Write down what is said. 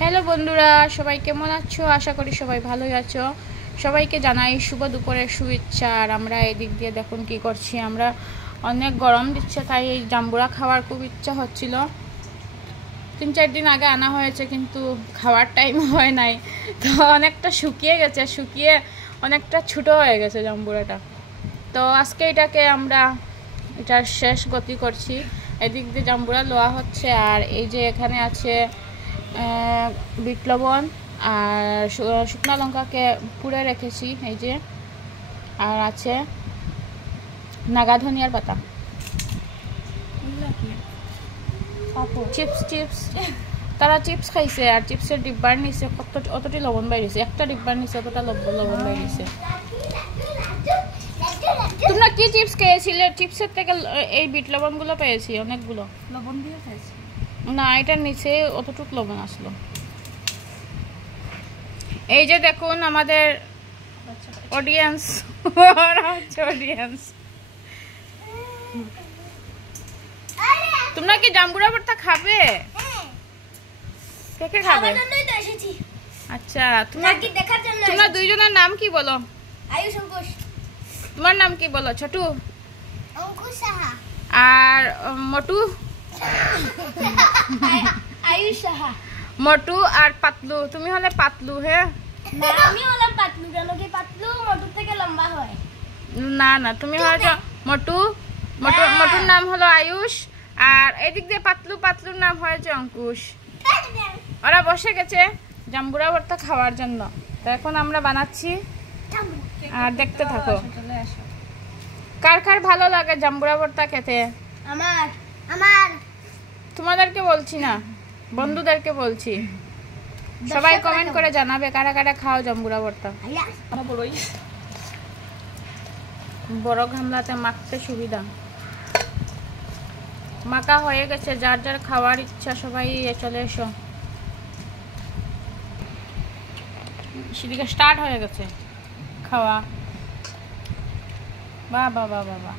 Hello বন্ধুরা, সবাই কেমন আছো? আশা করি সবাই ভালোই আছো। সবাইকে জানাই শুভ দুপুরের শুভেচ্ছা। আর আমরা এদিক দিয়ে দেখুন কি করছি। আমরা অনেক গরম দিচ্ছে, তাই এই জাম্বুরা খাওয়ার খুব ইচ্ছা হচ্ছিল। 3-4 দিন আগে আনা হয়েছে, কিন্তু খাওয়ার টাইম হয় নাই, তো অনেকটা শুকিয়ে গেছে, শুকিয়ে অনেকটা ছোটো হয়ে গেছে জাম্বুরাটা। তো আজকে এটাকে আমরা এটার শেষ গতি করছি। এদিক দিয়ে জাম্বুরা লোয়া হচ্ছে, আর এই যে এখানে আছে বিট লবণ আর শুকনো লঙ্কাকে পুড়ে রেখেছি এই যে, আর আছে নাগা ধনিয়ার পাতা, চিপস তারা চিপস খাইছে, আর চিপসের ডিব্বার নিচে অতটি লবণ বাইরেছে, একটা ডিব্বার নিচে অতটা লবণ বাইরেছে। তোমরা কি চিপস খেয়েছিলে? চিপসের থেকে এই বিট লবণগুলো পেয়েছি, অনেকগুলো লবণ দিয়ে খাইছি না, এটার নিচে অতটুক লবণ আসলো। এই যে দেখুন আমাদের অডিয়েন্স, তোমরা কি জাম্বুরা ভর্তা খাবে? কে কে খাবে? আচ্ছা, তোমরা দুইজনের নাম কি বলো? আয়ুষ অঙ্কুশ। তোমার নাম কি বলো? ছোটু, অঙ্কুশ সাহা। আর মোটু? আয়ুষ সাহা। মোটু আর পাতলু। তুমি হলে পাতলু। হ্যাঁ, না, আমি হলাম পাতলু। কেন কি পাতলু মোটুর থেকে লম্বা হয়? না না, তুমি হয়তো মোটু। মোটুর নাম হলো আয়ুষ, আর এদিক দিয়ে পাতলুর নাম হয়েছে অঙ্কুশ। ওরা বসে গেছে জাম্বুরা ভর্তা খাওয়ার জন্য। তো এখন আমরা বানাচ্ছি, আর দেখতে থাকো। কার কার ভালো লাগে জাম্বুরা ভর্তা খেতে? আমার তোমাদেরকে বলছি না, বন্ধুদেরকে বলছি। সবাই কমেন্ট করে জানাবে কারা কারা খাও জাম্বুরা ভর্তা। বড় গামলাতে মাখতে সুবিধা। মাখা হয়ে গেছে, যার যার খাওয়ার ইচ্ছা সবাই চলে এসো। সেদিকে স্টার্ট হয়ে গেছে খাওয়া। বাহ বাহ বাহ বাহ।